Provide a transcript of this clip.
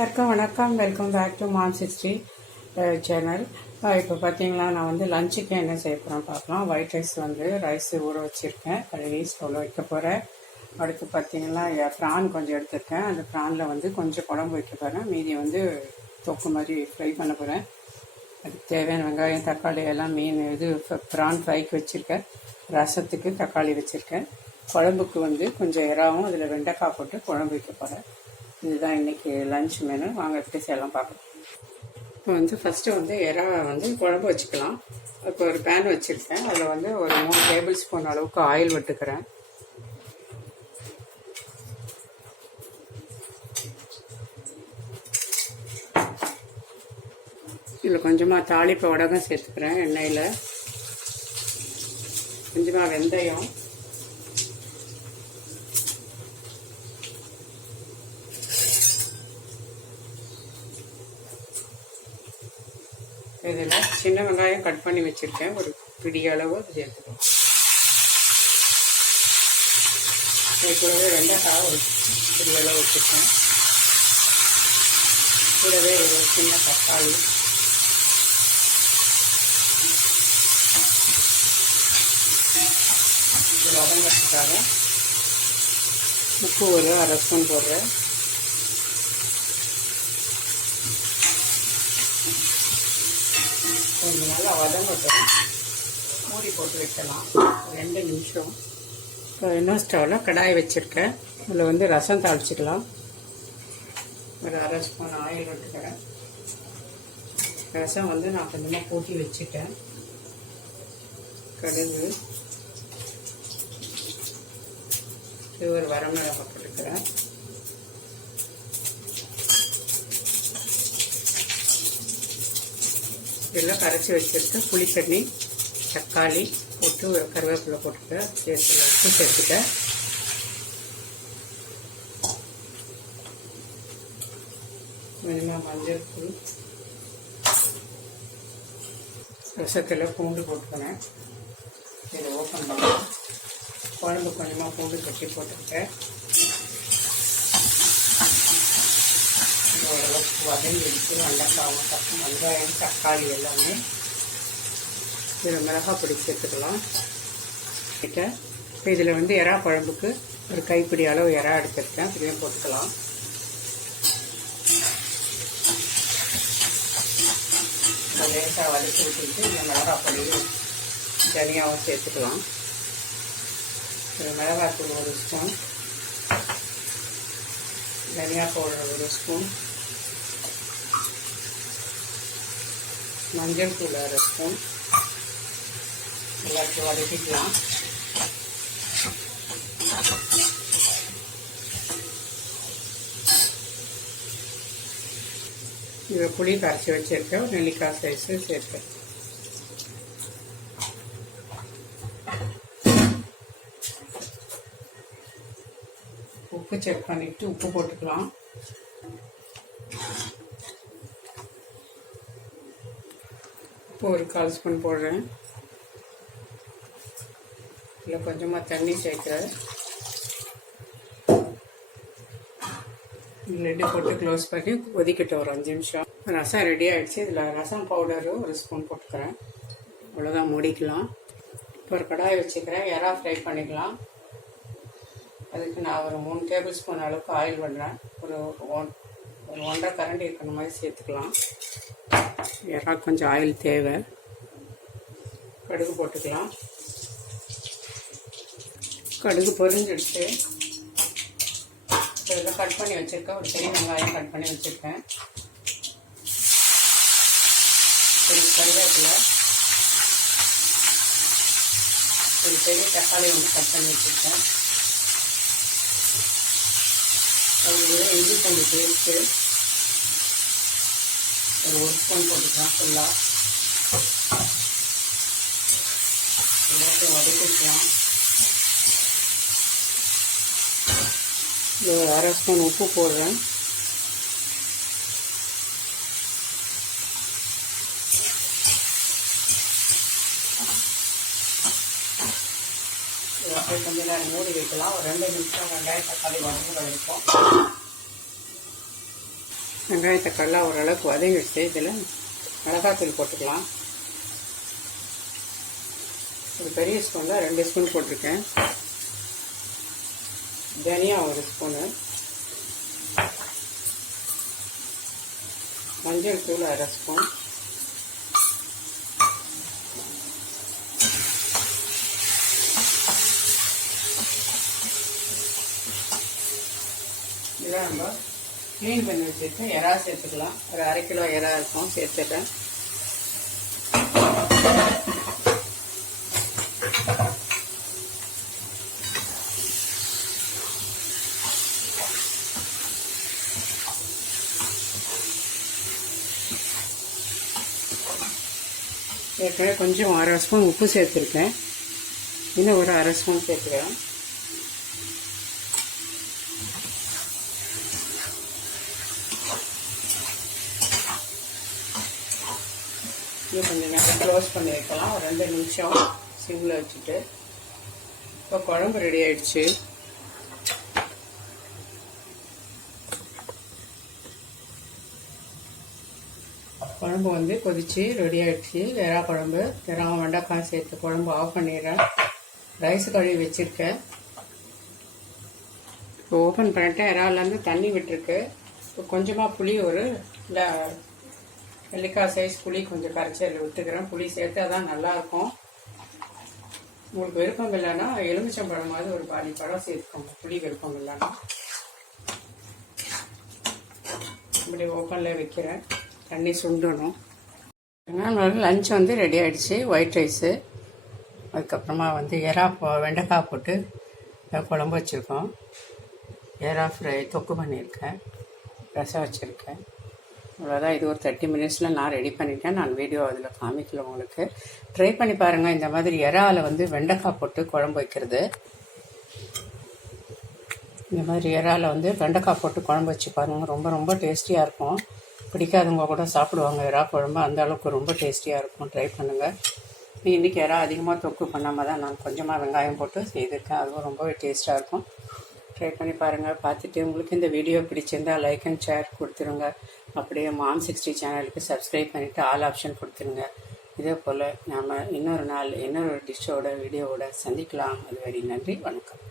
எல்லாருக்கும் வணக்கம். Welcome back to mom sixty channel இப்போ பார்த்தீங்களா நான் வந்து லஞ்சுக்கு என்ன செய்ய போகிறேன் பார்க்கலாம் ஒயிட் ரைஸ் வந்து ரைஸ் ஊற வச்சுருக்கேன். கழுவி ஸ்டவ்வில் வைக்க போகிறேன் அடுத்து பார்த்தீங்கன்னா ப்ரான் கொஞ்சம் எடுத்துருக்கேன். அந்த ப்ரானில் வந்து கொஞ்சம் குழம்பு வைக்க போகிறேன் மீதி வந்து தொக்கு மாதிரி ஃப்ரை பண்ண போகிறேன் அதுக்கு தேவையான வெங்காயம் தக்காளி எல்லாம் மீன் இது ப்ரான் ஃப்ரைக்கு வச்சுருக்கேன். ரசத்துக்கு தக்காளி வச்சுருக்கேன். குழம்புக்கு வந்து கொஞ்சம் இறாவும் அதில் வெண்டைக்காய் போட்டு குழம்பு வைக்க போகிறேன் இதுதான் இன்றைக்கி லஞ்ச் மெனு வாங்க எப்படி செய்யலாம் பார்க்கலாம் இப்போ வந்து ஃபஸ்ட்டு வந்து இறா வந்து குழம்பு வச்சுக்கலாம். இப்போ ஒரு பேன் வச்சுருக்கேன். அதில் வந்து ஒரு மூணு டேபிள் ஸ்பூன் அளவுக்கு ஆயில் விட்டுக்கிறேன். இதில் கொஞ்சமாக தாளிப்பு உடகம் சேர்த்துக்கிறேன் எண்ணெயில். கொஞ்சமாக வெந்தயம். இதில் சின்ன வெங்காயம் கட் பண்ணி வச்சுருக்கேன். ஒரு பிடி அளவு அது இது கூடவே வெண்டைக்காய் ஒரு பிடி அளவு வச்சுருக்கேன். கூடவே ஒரு சின்ன தக்காளி. இது வதங்கிறதுக்காக உப்பு ஒரு அரை ஸ்பூன் போடுறேன் கொஞ்சம் நல்லா வதங்கட்டும். மூடி போட்டு வைக்கலாம். ரெண்டு நிமிஷம். இப்போ இன்னும் ஸ்டவ்வில் கடாய் வச்சுருக்கேன். அதில் வந்து ரசம் தாளிச்சிக்கலாம். ஒரு அரை ஸ்பூன் ஆயில் விட்டுக்கிறேன் ரசம் வந்து நான் கொஞ்சமாக கூட்டி வச்சுட்டேன். கடுகு. இது ஒரு வரமிளகா போட்டுருக்கிறேன் இதெல்லாம் கரைச்சி வச்சுருக்க புளித்தண்ணி தக்காளி போட்டு கருவேப்பிலை போட்டுக்க சேர்த்துல உப்பு சேர்த்துக்க. கொஞ்சமாக மஞ்சள் தூள். ரசத்தில் பூண்டு போட்டுக்கிறேன் இதை ஓப்பன் பண்ணலாம் குழம்பு கொஞ்சமாக பூண்டு கட்டி போட்டுக்கிட்டேன் ஓரளவுக்கு வதங்கி எடுத்து வெண்டைக்காவும் தப்பு வெங்காயம் தக்காளி எல்லாமே. இதில் மிளகாய் பொடி சேர்த்துக்கலாம். இப்போ இதில் வந்து எறா குழம்புக்கு ஒரு கைப்பிடி அளவு எறா எடுத்துருக்கேன். இதையும் போட்டுக்கலாம். லேசாக வதக்கி விட்டுட்டு இந்த மிளகாய் பொடியும் தனியாகவும் சேர்த்துக்கலாம். மிளகாய் தூள் ஒரு ஸ்பூன். தனியா பவுடர் ஒரு ஸ்பூன். மஞ்சள் தூள் அரை ஸ்பூன். எல்லாத்தையும் வதக்கிக்கலாம். இது புளி கரைச்சி வச்சுருக்கேன். நெல்லிக்காய் சைஸு சேர்த்தேன். உப்பு செக் பண்ணிவிட்டு உப்பு போட்டுக்கலாம். இப்போ ஒரு கால் ஸ்பூன் போடுறேன். இதில் கொஞ்சமாக தண்ணி சேர்க்குறேன். லெட்டு போட்டு க்ளோஸ் பண்ணி கொதிக்கிட்டு ஒரு அஞ்சு நிமிஷம். ரசம் ரெடி ஆகிடுச்சு இதில் ரசம் பவுடரு ஒரு ஸ்பூன் போட்டுக்கிறேன். அவ்வளோதான் மூடிக்கலாம். இப்போ ஒரு கடாய் வச்சுக்கிறேன். எறா ஃப்ரை பண்ணிக்கலாம். அதுக்கு நான் ஒரு மூணு டேபிள் ஸ்பூன் அளவுக்கு ஆயில் பண்ணுறேன் ஒரு ஒன் ஒரு ஒன்றரை கரண்டி இருக்கிற மாதிரி சேர்த்துக்கலாம். இறா கொஞ்சம் ஆயில் தேவை. கடுகு போட்டுக்கலாம். கடுகு பொரிஞ்சிடுச்சு. இதெல்லாம் கட் பண்ணி வச்சுருக்கேன். ஒரு பெரிய வெங்காயம் கட் பண்ணி வச்சுருக்கேன். ஒரு கருவேப்பிலை. ஒரு பெரிய தக்காளி வந்து கட் பண்ணி வச்சுருக்கேன். அது இஞ்சி பூண்டு பேஸ்ட்டு. ஒரு ஒரு ஸ்பூன் போட்டுக்கலாம் ஃபுல்லாக எல்லாத்தையும் வதக்கிக்கலாம். ஒரு அரை ஸ்பூன் உப்பு போடுறேன். கொஞ்ச நேரம் மூடி வைக்கலாம். ஒரு ரெண்டு நிமிஷம் வெங்காயம் தக்காளி வதங்க வைப்போம் வெங்காயத்தை கடலா ஓரளவுக்கு வதங்கிடுச்சு இதில் மிளகாத்தூள் போட்டுக்கலாம். ஒரு பெரிய ஸ்பூனில் ரெண்டு ஸ்பூன் போட்டிருக்கேன். தனியா ஒரு ஸ்பூனு மஞ்சள் தூள் அரை ஸ்பூன் இதெல்லாம் நம்ம க்ளீன் பண்ணி வச்சுருக்கேன் எறா சேர்த்துக்கலாம். ஒரு அரை கிலோ எறா இருக்கும் சேர்த்துட்டேன். ஏற்கனவே கொஞ்சம் அரை ஸ்பூன் உப்பு சேர்த்துருக்கேன். இன்னும் ஒரு அரை ஸ்பூன் சேர்த்துக்கிறேன். இன்னும் கொஞ்சம் நேரம் க்ளோஸ் பண்ணி வைக்கலாம் ஒரு ரெண்டு நிமிஷம் சிம்மில் வச்சுட்டு. இப்போ குழம்பு ரெடி ஆயிடுச்சு. குழம்பு வந்து கொதிச்சு ரெடி ஆகிடுச்சு வெறா குழம்பு. வெறாம வெண்டைக்காய் சேர்த்து குழம்பு ஆஃப் பண்ணிடுறேன். ரைஸ் கழுவி வச்சுருக்கேன். இப்போ ஓப்பன் பண்ணிட்டேன். இறாலேருந்து தண்ணி விட்டுருக்கு. இப்போ கொஞ்சமாக புளி ஒரு இல்லை நெல்லிக்காய் சைஸ் புளி கொஞ்சம் கரைச்சி அதில் விட்டுக்கிறேன். புளி சேர்த்து அதான் நல்லாயிருக்கும். உங்களுக்கு விருப்பம் இல்லைன்னா எலுமிச்சம்பழம் மாதிரி ஒரு பாதி பழம் சேர்த்துக்கோங்க. புளி விருப்பம் இல்லைன்னா. இப்படி ஓப்பனில் வைக்கிறேன். தண்ணி சுண்டணும். லஞ்ச் வந்து ரெடி ஆகிடுச்சு ஒயிட் ரைஸு அதுக்கப்புறமா வந்து எறா போ வெண்டைக்காய் போட்டு குழம்பு வச்சுருக்கோம். எறா ஃப்ரை தொக்கு பண்ணியிருக்கேன். ரசம் வச்சுருக்கேன். அவ்வளோதான் இது ஒரு தேர்ட்டி மினிட்ஸில் நான் ரெடி பண்ணிட்டேன். நான் வீடியோ அதில் காமிக்கல உங்களுக்கு. ட்ரை பண்ணி பாருங்கள் இந்த மாதிரி எறாவில் வந்து வெண்டைக்காய் போட்டு குழம்பு வைக்கிறது. இந்த மாதிரி இறால வந்து வெண்டைக்காய் போட்டு குழம்பு வச்சு பாருங்கள் ரொம்ப ரொம்ப டேஸ்டியாக இருக்கும். பிடிக்காதவங்க கூட சாப்பிடுவாங்க இறா குழம்பு. அந்த அளவுக்கு ரொம்ப டேஸ்டியாக இருக்கும். ட்ரை பண்ணுங்கள் நீ இன்றைக்கி இறா அதிகமாக தொக்கு பண்ணாமல் தான் நான் கொஞ்சமாக வெங்காயம் போட்டு செய்திருக்கேன். அதுவும் ரொம்பவே டேஸ்ட்டாக இருக்கும். ட்ரை பண்ணி பாருங்கள் பார்த்துட்டு உங்களுக்கு இந்த வீடியோ பிடிச்சிருந்தா லைக் அண்ட் ஷேர் கொடுத்துருங்க. அப்படியே மாம் சிக்ஸ்டி சேனலுக்கு சப்ஸ்கிரைப் பண்ணிவிட்டு ஆல் ஆப்ஷன் கொடுத்துருங்க. இதே போல் நாம் இன்னொரு நாள் இன்னொரு டிஷ்ஷோட வீடியோவோட சந்திக்கலாம். அதுவரை நன்றி வணக்கம்.